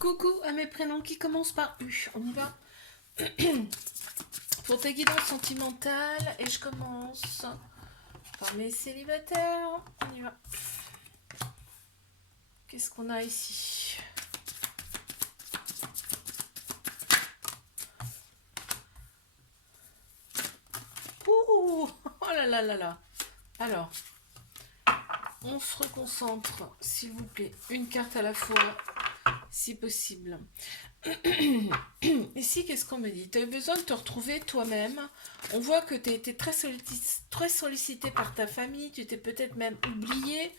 Coucou à mes prénoms qui commencent par U. On y va. Pour tes guidances sentimentales. Et je commence par mes célibataires. On y va. Qu'est-ce qu'on a ici? Ouh, oh là là là là. Alors, on se reconcentre, s'il vous plaît. Une carte à la fois, si possible. Ici, qu'est-ce qu'on me dit? Tu as eu besoin de te retrouver toi-même. On voit que tu as été très sollicité par ta famille. Tu t'es peut-être même oublié.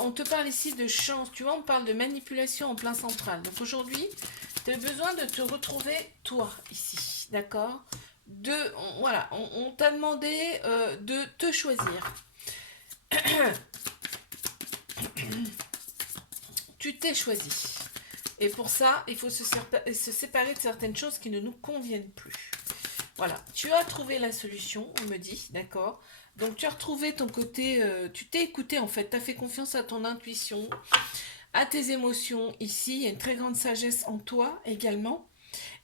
On te parle ici de chance. Tu vois, on parle de manipulation en plein central. Donc aujourd'hui, tu as eu besoin de te retrouver toi ici. D'accord? Voilà, on t'a demandé de te choisir. Tu t'es choisi. Et pour ça, il faut se séparer de certaines choses qui ne nous conviennent plus. Voilà, tu as trouvé la solution, on me dit, d'accord. Donc tu as retrouvé ton côté, tu t'es écouté en fait, tu as fait confiance à ton intuition, à tes émotions ici, il y a une très grande sagesse en toi également.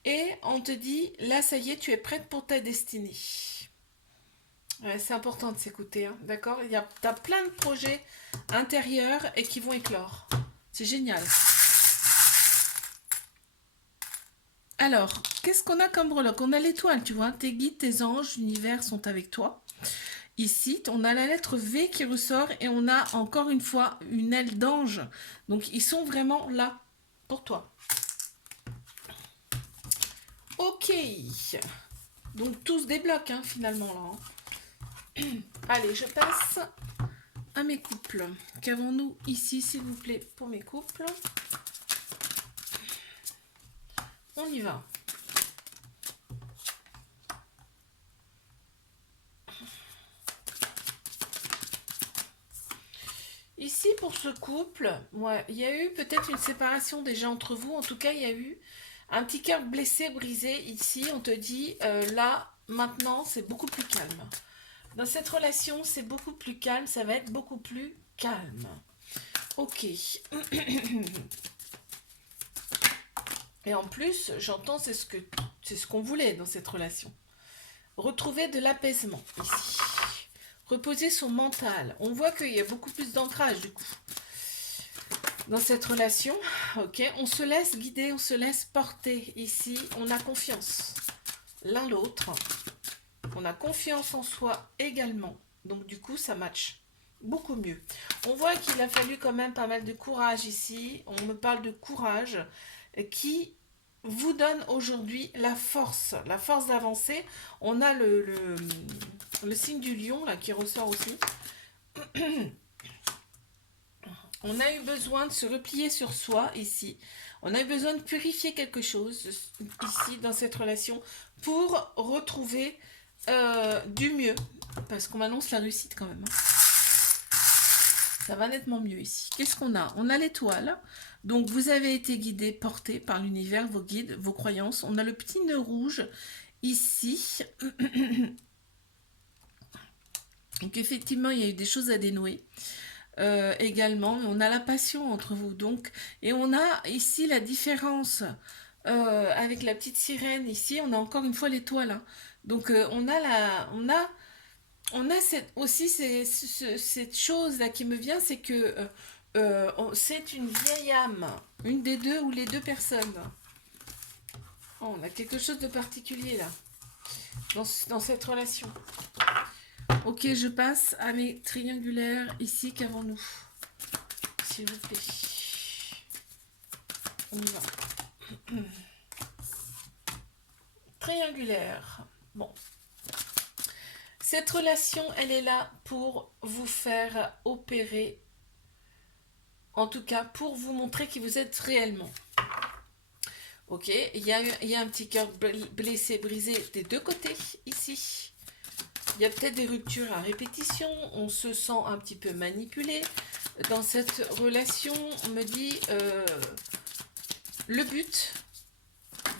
Et on te dit, là ça y est, tu es prête pour ta destinée. Ouais, c'est important de s'écouter, hein, d'accord. Tu as plein de projets intérieurs et qui vont éclore. C'est génial. Alors, qu'est-ce qu'on a comme breloque? On a l'étoile, tu vois. Tes guides, tes anges, l'univers sont avec toi. Ici, on a la lettre V qui ressort et on a encore une fois une aile d'ange. Donc, ils sont vraiment là pour toi. Ok. Donc, tout se débloque hein, finalement là. Allez, je passe à mes couples. Qu'avons-nous ici, s'il vous plaît, pour mes couples? On y va. Ici, pour ce couple, ouais, il y a eu peut-être une séparation déjà entre vous. En tout cas, il y a eu un petit cœur blessé, brisé. Ici, on te dit, là, maintenant, c'est beaucoup plus calme. Dans cette relation, c'est beaucoup plus calme. Ça va être beaucoup plus calme. Ok. Et en plus, j'entends, c'est ce qu'on voulait dans cette relation. Retrouver de l'apaisement ici. Reposer son mental. On voit qu'il y a beaucoup plus d'ancrage du coup. Dans cette relation, ok, on se laisse guider, on se laisse porter. Ici, on a confiance l'un l'autre. On a confiance en soi également. Donc du coup, ça match beaucoup mieux. On voit qu'il a fallu quand même pas mal de courage ici. On me parle de courage qui vous donne aujourd'hui la force d'avancer. On a le signe du lion là qui ressort aussi. On a eu besoin de se replier sur soi ici. On a eu besoin de purifier quelque chose ici dans cette relation pour retrouver du mieux. Parce qu'on m'annonce la réussite quand même. Ça va nettement mieux ici. Qu'est-ce qu'on a? On a l'étoile. Donc vous avez été guidé, porté par l'univers, vos guides, vos croyances. On a le petit nœud rouge ici. Donc effectivement, il y a eu des choses à dénouer. Également, on a la passion entre vous donc, et on a ici la différence avec la petite sirène ici, on a encore une fois l'étoile hein. Donc on a cette chose là qui me vient, c'est que c'est une vieille âme, une des deux ou les deux personnes. Oh, on a quelque chose de particulier là dans cette relation. Ok, je passe à mes triangulaires ici. Qu'avons-nous? S'il vous plaît. On y va. Triangulaire. Bon. Cette relation, elle est là pour vous faire opérer. En tout cas, pour vous montrer qui vous êtes réellement. Ok, il y a un petit cœur blessé, brisé des deux côtés ici. Il y a peut-être des ruptures à répétition, on se sent un petit peu manipulé. Dans cette relation, on me dit le but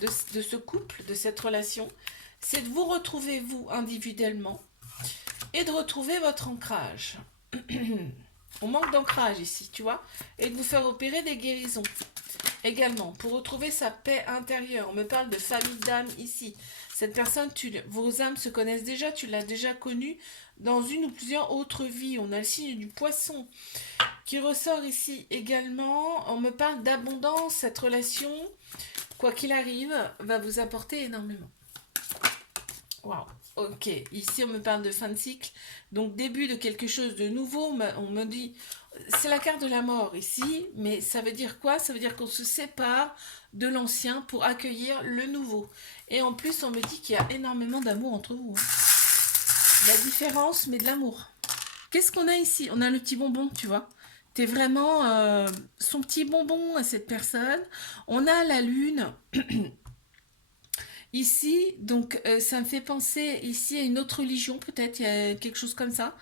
de ce couple, de cette relation, c'est de vous retrouver vous individuellement et de retrouver votre ancrage. On manque d'ancrage ici, tu vois, et de vous faire opérer des guérisons. Également, pour retrouver sa paix intérieure, on me parle de famille d'âme ici. Cette personne, vos âmes se connaissent déjà, tu l'as déjà connue dans une ou plusieurs autres vies. On a le signe du poisson qui ressort ici également. On me parle d'abondance. Cette relation, quoi qu'il arrive, va vous apporter énormément. Waouh. Ok, ici on me parle de fin de cycle, donc début de quelque chose de nouveau. On me dit, c'est la carte de la mort ici, mais ça veut dire quoi? Ça veut dire qu'on se sépare de l'ancien pour accueillir le nouveau. Et en plus, on me dit qu'il y a énormément d'amour entre vous. La différence, mais de l'amour. Qu'est-ce qu'on a ici? On a le petit bonbon, tu vois. T'es vraiment son petit bonbon à cette personne. On a la lune. Ici, donc ça me fait penser ici à une autre religion, peut-être, il y a quelque chose comme ça,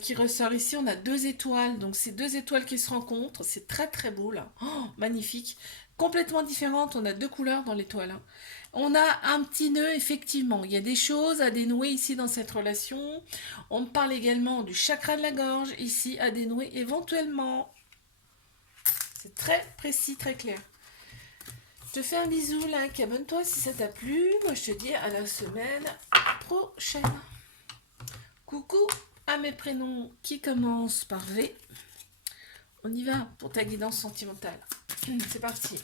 qui ressort ici. On a 2 étoiles, donc c'est 2 étoiles qui se rencontrent, c'est très très beau là, oh, magnifique, complètement différente, on a 2 couleurs dans l'étoile, hein. On a un petit nœud, effectivement, il y a des choses à dénouer ici dans cette relation. On me parle également du chakra de la gorge, ici, à dénouer éventuellement. C'est très précis, très clair. Je te fais un bisou, like, abonne-toi si ça t'a plu. Moi, je te dis à la semaine prochaine. Coucou à mes prénoms qui commencent par V. On y va pour ta guidance sentimentale. C'est parti.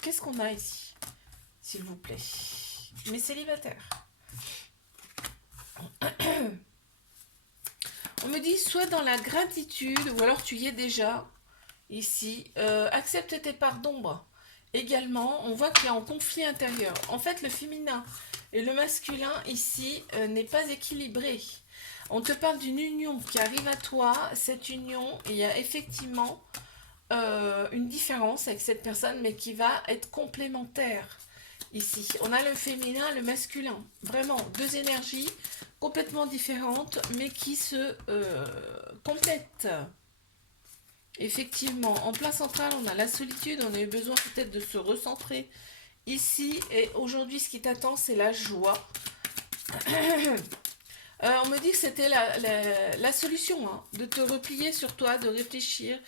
Qu'est-ce qu'on a ici, s'il vous plaît? Mes célibataires. On me dit soit dans la gratitude, ou alors tu y es déjà ici. Accepte tes parts d'ombre. Également, on voit qu'il y a un conflit intérieur. En fait, le féminin et le masculin ici n'est pas équilibré. On te parle d'une union qui arrive à toi. Cette union, il y a effectivement une différence avec cette personne, mais qui va être complémentaire ici. On a le féminin, le masculin. Vraiment, 2 énergies complètement différentes, mais qui se complètent. Effectivement, en plein central, on a la solitude, on a eu besoin peut-être de se recentrer ici. Et aujourd'hui, ce qui t'attend, c'est la joie. On me dit que c'était la solution, hein, de te replier sur toi, de réfléchir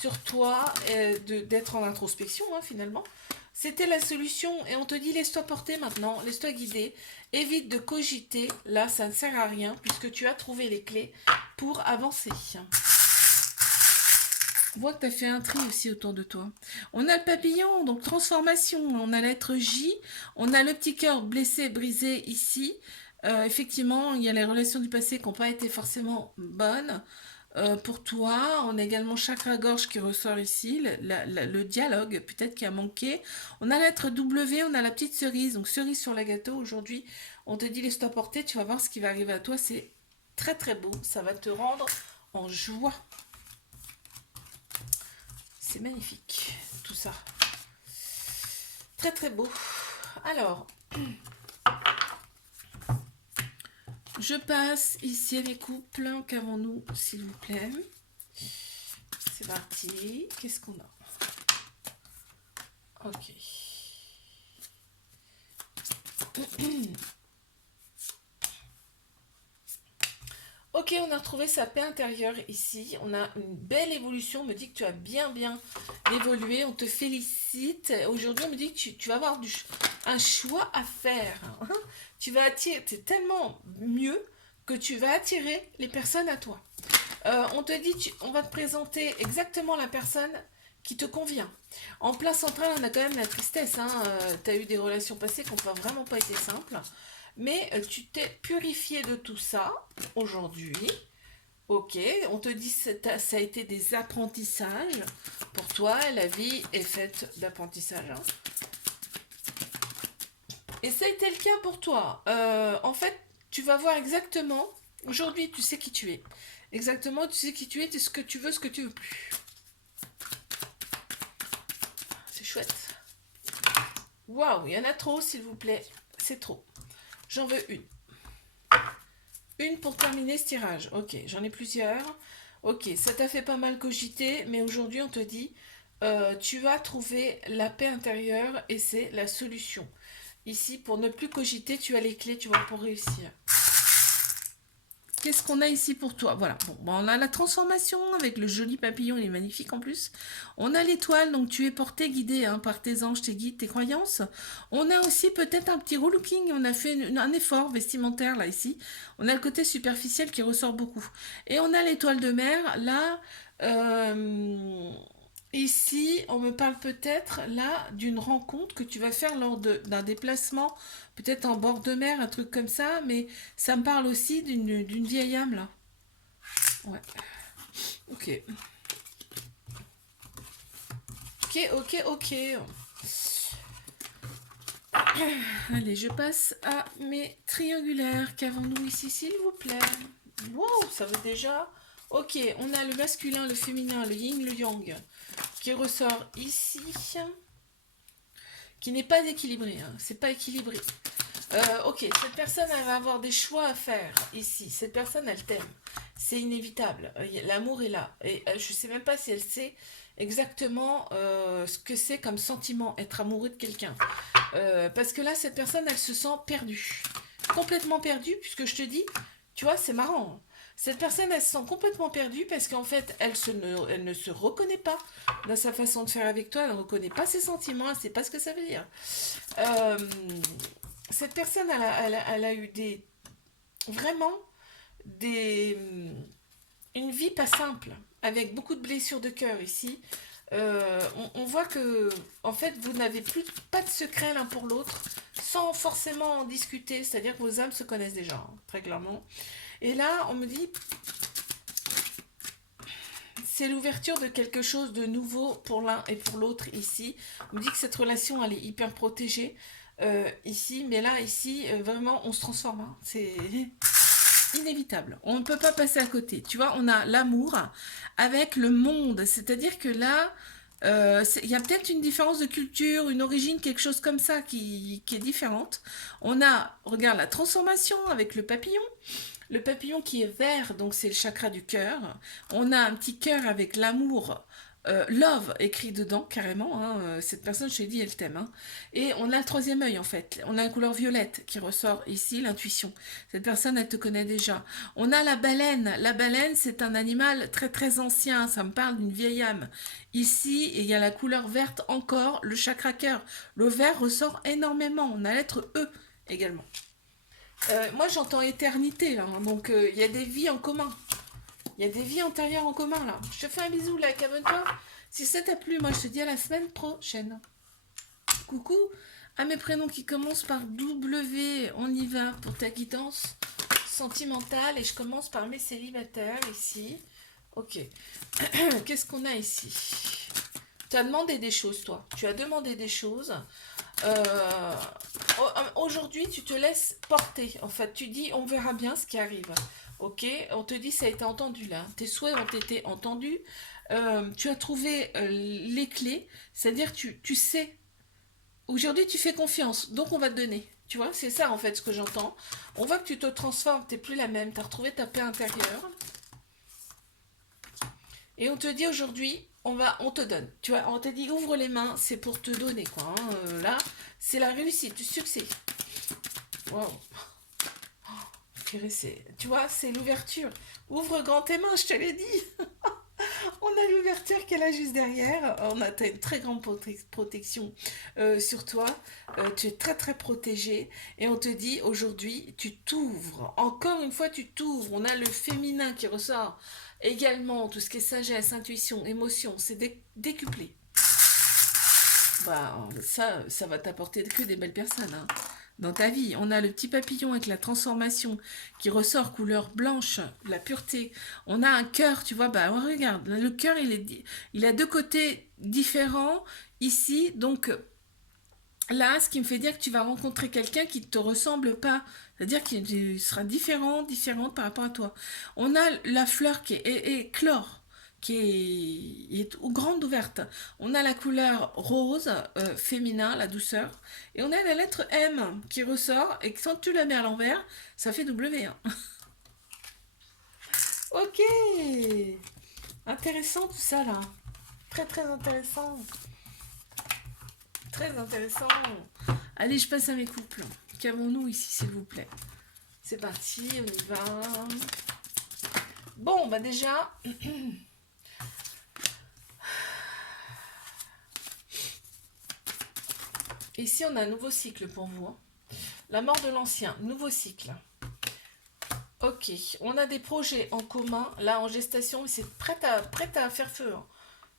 sur toi, d'être en introspection, hein, finalement. C'était la solution et on te dit laisse-toi porter maintenant, laisse-toi guider. Évite de cogiter, là ça ne sert à rien puisque tu as trouvé les clés pour avancer. On voit que tu as fait un tri aussi autour de toi. On a le papillon, donc transformation. On a la lettre J. On a le petit cœur blessé, brisé ici. Effectivement, il y a les relations du passé qui n'ont pas été forcément bonnes pour toi. On a également chakra-gorge qui ressort ici. Le dialogue, peut-être qui a manqué. On a la lettre W, on a la petite cerise. Donc cerise sur la gâteau. Aujourd'hui, on te dit laisse-toi porter. Tu vas voir ce qui va arriver à toi. C'est très très beau. Ça va te rendre en joie. C'est magnifique, tout ça. Très très beau. Alors, je passe ici à les couples. Qu'avons-nous, s'il vous plaît? C'est parti. Qu'est-ce qu'on a? Ok. Ok, on a retrouvé sa paix intérieure ici. On a une belle évolution. On me dit que tu as bien évolué. On te félicite. Aujourd'hui, on me dit que tu vas avoir un choix à faire. Hein. Tu vas attirer. C'est tellement mieux que tu vas attirer les personnes à toi. On te dit, on va te présenter exactement la personne qui te convient. En plein central, on a quand même la tristesse. Hein. Tu as eu des relations passées qui n'ont vraiment pas été simples. Mais tu t'es purifié de tout ça aujourd'hui. Ok, on te dit que ça a été des apprentissages. Pour toi, la vie est faite d'apprentissage. Hein. Et ça a été le cas pour toi. En fait, tu vas voir exactement. Aujourd'hui, tu sais qui tu es. Exactement, tu sais qui tu es, tu sais ce que tu veux plus. C'est chouette. Waouh, il y en a trop, s'il vous plaît. C'est trop. J'en veux une. Une pour terminer ce tirage. Ok, j'en ai plusieurs. Ok, ça t'a fait pas mal cogiter, mais aujourd'hui on te dit, tu vas trouver la paix intérieure et c'est la solution. Ici, pour ne plus cogiter, tu as les clés, tu vois, pour réussir. Qu'est-ce qu'on a ici pour toi? Voilà, bon, on a la transformation avec le joli papillon, il est magnifique en plus. On a l'étoile, donc tu es porté, guidé hein, par tes anges, tes guides, tes croyances. On a aussi peut-être un petit relooking, on a fait un effort vestimentaire là, ici. On a le côté superficiel qui ressort beaucoup. Et on a l'étoile de mer, là, ici, on me parle peut-être là d'une rencontre que tu vas faire lors d'un déplacement, peut-être en bord de mer, un truc comme ça, mais ça me parle aussi d'une vieille âme là. Ouais. Ok. Ok, ok, ok. Allez, je passe à mes triangulaires. Qu'avons-nous ici, s'il vous plaît? Wow, ça veut déjà... Ok, on a le masculin, le féminin, le yin, le yang, qui ressort ici, qui n'est pas équilibré, hein. C'est pas équilibré. Ok, cette personne, elle va avoir des choix à faire ici. Cette personne, elle t'aime. C'est inévitable. L'amour est là. Et je sais même pas si elle sait exactement ce que c'est comme sentiment, être amoureux de quelqu'un. Parce que là, cette personne, elle se sent perdue. Complètement perdue, puisque je te dis, tu vois, c'est marrant. Cette personne, elle se sent complètement perdue parce qu'en fait, elle ne se reconnaît pas dans sa façon de faire avec toi. Elle ne reconnaît pas ses sentiments. Elle ne sait pas ce que ça veut dire. Cette personne, elle a eu vraiment des, une vie pas simple, avec beaucoup de blessures de cœur ici. On voit que, en fait, vous n'avez plus pas de secret l'un pour l'autre, sans forcément en discuter. C'est-à-dire que vos âmes se connaissent déjà, hein, très clairement. Et là, on me dit, c'est l'ouverture de quelque chose de nouveau pour l'un et pour l'autre ici. On me dit que cette relation, elle est hyper protégée ici, mais là, ici, vraiment, on se transforme. Hein. C'est inévitable. On ne peut pas passer à côté. Tu vois, on a l'amour avec le monde. C'est-à-dire que là, il y a peut-être une différence de culture, une origine, quelque chose comme ça qui est différente. On a, regarde, la transformation avec le papillon. Le papillon qui est vert, donc c'est le chakra du cœur. On a un petit cœur avec l'amour, love écrit dedans carrément. Hein. Cette personne, je t'ai dit, elle t'aime. Hein. Et on a le troisième œil en fait. On a la couleur violette qui ressort ici, l'intuition. Cette personne, elle te connaît déjà. On a la baleine. La baleine, c'est un animal très très ancien. Ça me parle d'une vieille âme. Ici, et il y a la couleur verte encore, le chakra cœur. Le vert ressort énormément. On a la lettre E également. Moi, j'entends éternité, là. Hein, donc, il y a des vies en commun. Il y a des vies antérieures en commun, là. Je te fais un bisou, là, abonne-toi. Si ça t'a plu, moi, je te dis à la semaine prochaine. Coucou à mes prénoms qui commencent par W. On y va pour ta guidance sentimentale. Et je commence par mes célibataires, ici. Ok. Qu'est-ce qu'on a ici? Tu as demandé des choses, toi. Tu as demandé des choses. Aujourd'hui, tu te laisses porter. En fait, tu dis, on verra bien ce qui arrive. Ok, on te dit, ça a été entendu là. Tes souhaits ont été entendus. Tu as trouvé les clés. C'est-à-dire, tu sais. Aujourd'hui, tu fais confiance. Donc, on va te donner. Tu vois, c'est ça en fait ce que j'entends. On voit que tu te transformes. Tu n'es plus la même. Tu as retrouvé ta paix intérieure. Et on te dit aujourd'hui, on te donne. Tu vois, on te dit ouvre les mains, c'est pour te donner quoi. Hein. Là, c'est la réussite, du succès. Wow. Tu vois, c'est l'ouverture. Ouvre grand tes mains, je te l'ai dit. On a l'ouverture qu'elle a juste derrière. On a une très grande protection sur toi. Tu es très très protégé. Et on te dit aujourd'hui, tu t'ouvres. Encore une fois, tu t'ouvres. On a le féminin qui ressort. Également, tout ce qui est sagesse, intuition, émotion, c'est décuplé. Bah, ça va t'apporter que des belles personnes. Hein. Dans ta vie, on a le petit papillon avec la transformation qui ressort couleur blanche, la pureté. On a un cœur, tu vois, bah regarde, le cœur il a deux côtés différents ici, donc là, ce qui me fait dire que tu vas rencontrer quelqu'un qui ne te ressemble pas, c'est-à-dire qu'il sera différente par rapport à toi. On a la fleur qui est éclore, qui est grande ouverte. On a la couleur rose, féminin, la douceur. Et on a la lettre M qui ressort, et quand tu la mets à l'envers, ça fait W. Hein. Ok. Intéressant tout ça là. Très très intéressant. Très intéressant. Allez, je passe à mes couples. Qu'avons-nous ici, s'il vous plaît? C'est parti, on y va. Bon, bah déjà, ici on a un nouveau cycle pour vous. Hein. La mort de l'ancien, nouveau cycle. Ok, on a des projets en commun, là en gestation, c'est prêt à faire feu. Hein.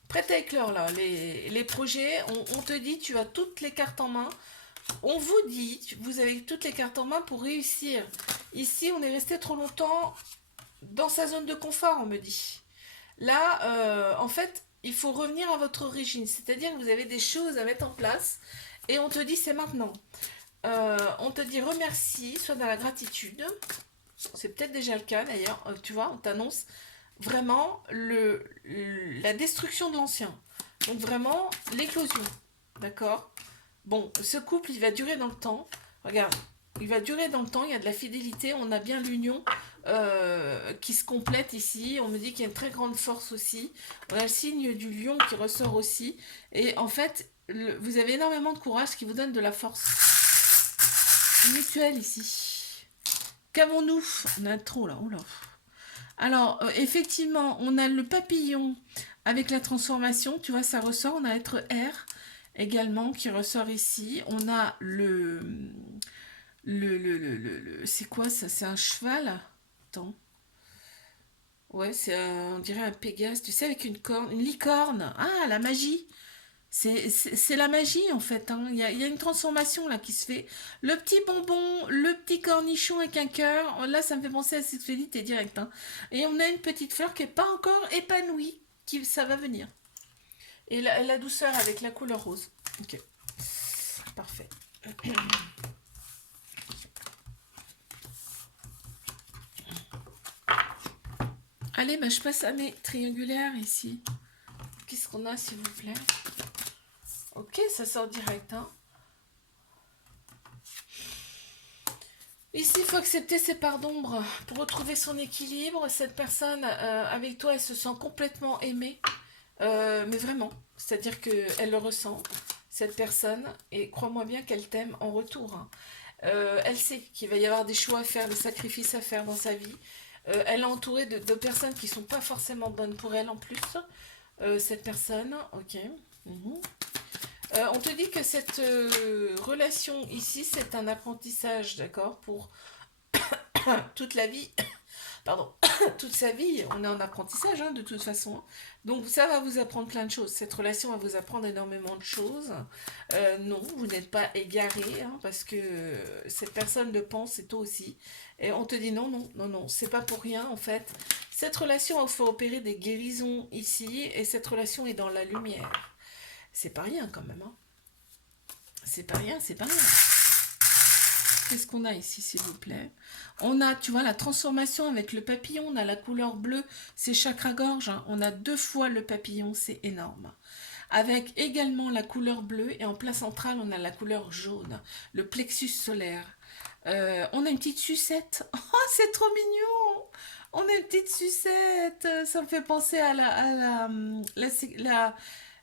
Prêt à éclore là, les projets, on te dit tu as toutes les cartes en main. On vous dit, vous avez toutes les cartes en main pour réussir. Ici, on est resté trop longtemps dans sa zone de confort, on me dit. Là, en fait, il faut revenir à votre origine. C'est-à-dire que vous avez des choses à mettre en place et on te dit c'est maintenant. On te dit remercie, sois dans la gratitude. C'est peut-être déjà le cas d'ailleurs. Tu vois, on t'annonce vraiment la destruction de l'ancien. Donc vraiment l'éclosion. D'accord? Bon, ce couple, il va durer dans le temps. Regarde, il va durer dans le temps. Il y a de la fidélité. On a bien l'union qui se complète ici. On me dit qu'il y a une très grande force aussi. On a le signe du lion qui ressort aussi. Et en fait, vous avez énormément de courage, ce qui vous donne de la force mutuelle ici. Qu'avons-nous? On a trop là. Oh là. Alors, effectivement, on a le papillon avec la transformation. Tu vois, ça ressort. On a l'être R également qui ressort ici. On a c'est quoi ça? C'est un cheval? Attends. Ouais, on dirait un Pégase, tu sais, avec une corne, une licorne. Ah, la magie. C'est la magie en fait. Hein. Il y a une transformation là qui se fait. Le petit bonbon, le petit cornichon avec un cœur. Là, ça me fait penser à cette sexualité direct. Hein. Et on a une petite fleur qui n'est pas encore épanouie. Ça va venir. Et la douceur avec la couleur rose. Ok. Parfait. Allez, bah, je passe à mes triangulaires ici. Qu'est-ce qu'on a, s'il vous plaît? Ok, ça sort direct. Hein. Ici, il faut accepter ses parts d'ombre pour retrouver son équilibre. Cette personne avec toi, elle se sent complètement aimée. Mais vraiment, c'est-à-dire qu'elle le ressent, cette personne, et crois-moi bien qu'elle t'aime en retour. Hein. Elle sait qu'il va y avoir des choix à faire, des sacrifices à faire dans sa vie. Elle est entourée de personnes qui ne sont pas forcément bonnes pour elle en plus. Cette personne, ok. On te dit que cette relation ici, c'est un apprentissage, d'accord, pour toute la vie. Pardon, toute sa vie, on est en apprentissage hein, de toute façon. Donc ça va vous apprendre plein de choses. Cette relation va vous apprendre énormément de choses. Non, vous n'êtes pas égaré hein, parce que cette personne le pense et toi aussi. Et on te dit non, non, non, non, c'est pas pour rien en fait. Cette relation va vous faire opérer des guérisons ici et cette relation est dans la lumière. C'est pas rien quand même. Hein. C'est pas rien, c'est pas rien. Qu'est-ce qu'on a ici, s'il vous plaît? On a, tu vois, la transformation avec le papillon. On a la couleur bleue, c'est chakra-gorge. Hein. On a 2 fois le papillon, c'est énorme. Avec également la couleur bleue. Et en place centrale, on a la couleur jaune, le plexus solaire. On a une petite sucette. Oh, c'est trop mignon! On a une petite sucette. Ça me fait penser à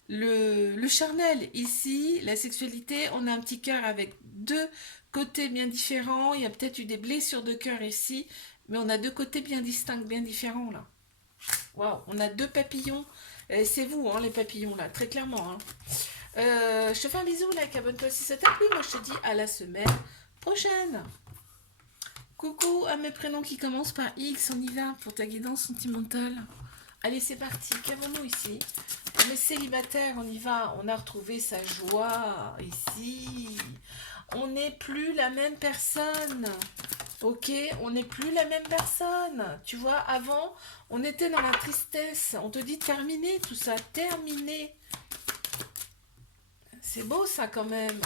le charnel. Ici, la sexualité, on a un petit cœur avec 2 côtés bien différents. Il y a peut-être eu des blessures de cœur ici, mais on a 2 côtés bien distincts, bien différents là. Waouh, on a 2 papillons. C'est vous, hein, les papillons là, très clairement. Hein. Je te fais un bisou, like, abonne-toi si ça t'a plu. Moi, je te dis à la semaine prochaine. Coucou à mes prénoms qui commencent par X, on y va pour ta guidance sentimentale. Allez, c'est parti. Qu'avons-nous ici? On est célibataire, on y va. On a retrouvé sa joie ici. On n'est plus la même personne. Ok, on n'est plus la même personne. Tu vois, avant, on était dans la tristesse. On te dit terminer tout ça, terminer. C'est beau ça quand même.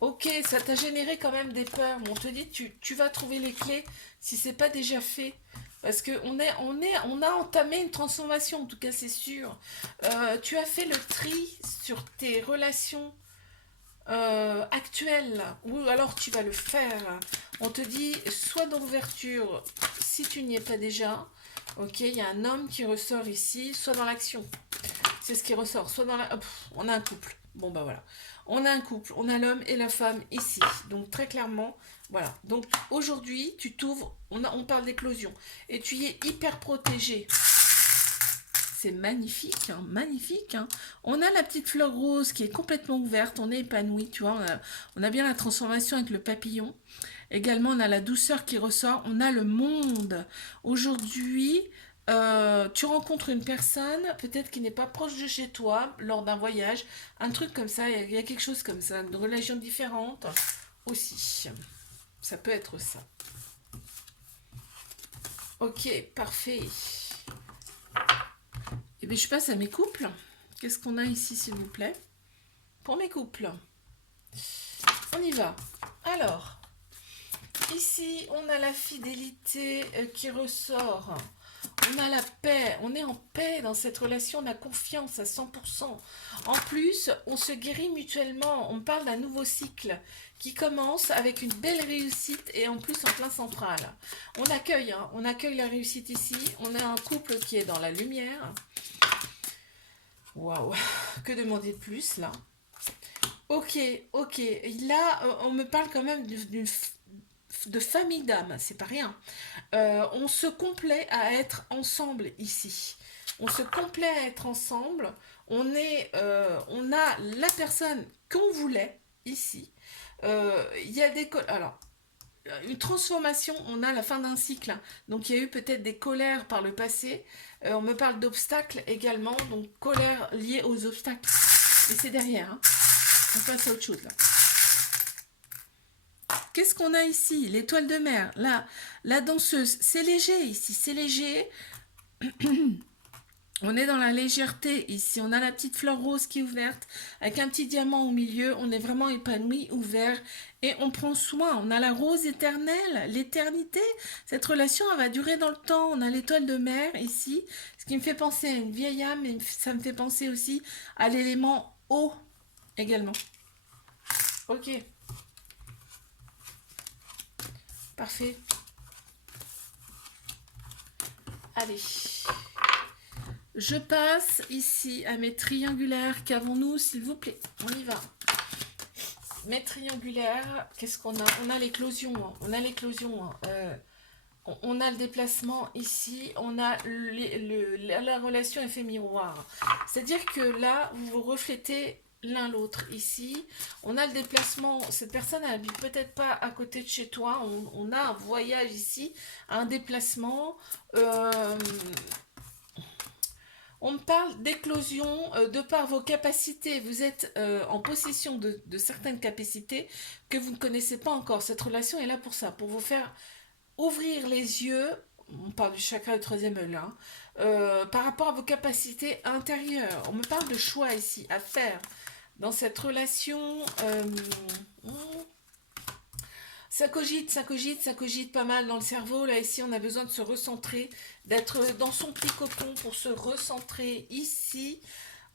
Ok, ça t'a généré quand même des peurs. Mais on te dit tu vas trouver les clés si c'est pas déjà fait. Parce qu'on on a entamé une transformation, en tout cas c'est sûr. Tu as fait le tri sur tes relations actuelles, ou alors tu vas le faire. On te dit, sois dans l'ouverture si tu n'y es pas déjà. Ok, il y a un homme qui ressort ici, soit dans l'action. C'est ce qui ressort, soit dans la... on a un couple. Bon, bah voilà. On a un couple, on a l'homme et la femme ici. Donc, très clairement, voilà. Donc, aujourd'hui, tu t'ouvres, on parle d'éclosion. Et tu y es hyper protégé. C'est magnifique, hein, magnifique. Hein. On a la petite fleur rose qui est complètement ouverte, on est épanoui, tu vois. On a bien la transformation avec le papillon. Également, on a la douceur qui ressort. On a le monde. Aujourd'hui, tu rencontres une personne, peut-être qui n'est pas proche de chez toi, lors d'un voyage. Un truc comme ça, il y a quelque chose comme ça. Une relation différente aussi. Ça peut être ça. Ok, parfait. Et bien, je passe à mes couples. Qu'est-ce qu'on a ici, s'il vous plaît? Pour mes couples. On y va. Alors, ici, on a la fidélité qui ressort. On a la paix. On est en paix dans cette relation. On a confiance à 100%. En plus, on se guérit mutuellement. On parle d'un nouveau cycle qui commence avec une belle réussite et en plus en plein central. On accueille, hein, on accueille la réussite ici. On a un couple qui est dans la lumière. Waouh, que demander de plus là? Ok, ok. Là, on me parle quand même de famille d'âme, c'est pas rien. On se complaît à être ensemble ici. On se complaît à être ensemble. On a la personne qu'on voulait ici. Il y a des... Alors, une transformation, on a la fin d'un cycle. Hein. Donc il y a eu peut-être des colères par le passé. On me parle d'obstacles également, donc colère liée aux obstacles. Et c'est derrière. Hein. On passe à autre chose là. Qu'est-ce qu'on a ici? L'étoile de mer. Là, la danseuse. C'est léger ici, c'est léger. On est dans la légèreté ici. On a la petite fleur rose qui est ouverte avec un petit diamant au milieu. On est vraiment épanoui, ouvert et on prend soin. On a la rose éternelle, l'éternité. Cette relation, elle va durer dans le temps. On a l'étoile de mer ici, ce qui me fait penser à une vieille âme et ça me fait penser aussi à l'élément eau également. Ok, parfait. Allez. Je passe ici à mes triangulaires. Qu'avons-nous, s'il vous plaît? On y va. Mes triangulaires, qu'est-ce qu'on a? On a l'éclosion. Hein. On a l'éclosion. Hein. On a le déplacement ici. On a la relation effet miroir. C'est-à-dire que là, vous vous reflétez l'un l'autre ici. On a le déplacement. Cette personne n'habite peut-être pas à côté de chez toi. On a un voyage ici, un déplacement. On me parle d'éclosion de par vos capacités. Vous êtes en possession de certaines capacités que vous ne connaissez pas encore. Cette relation est là pour ça, pour vous faire ouvrir les yeux. On parle du chakra du troisième œil là. Par rapport à vos capacités intérieures. On me parle de choix ici à faire dans cette relation. Ça cogite pas mal dans le cerveau. Là, ici, on a besoin de se recentrer, d'être dans son petit cocon pour se recentrer ici.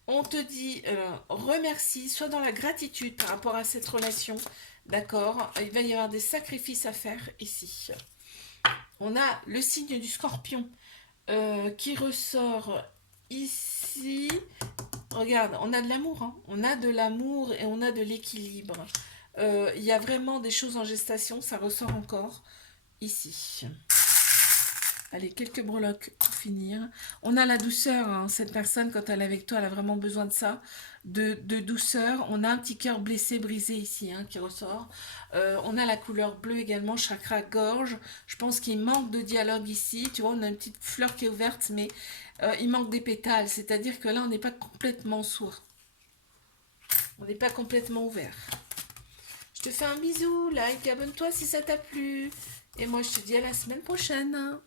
On te dit remercie, sois dans la gratitude par rapport à cette relation. D'accord? Il va y avoir des sacrifices à faire ici. On a le signe du scorpion qui ressort ici. Regarde, on a de l'amour. Hein. On a de l'amour et on a de l'équilibre. Il y a vraiment des choses en gestation, ça ressort encore ici. Allez, quelques breloques pour finir. On a la douceur, hein. Cette personne, quand elle est avec toi, elle a vraiment besoin de ça, de douceur. On a un petit cœur blessé, brisé ici, hein, qui ressort. On a la couleur bleue également, chakra gorge. Je pense qu'il manque de dialogue ici. Tu vois, on a une petite fleur qui est ouverte, mais il manque des pétales. C'est-à-dire que là, on n'est pas complètement sourd. On n'est pas complètement ouvert. Je te fais un bisou, like, abonne-toi si ça t'a plu. Et moi, je te dis à la semaine prochaine.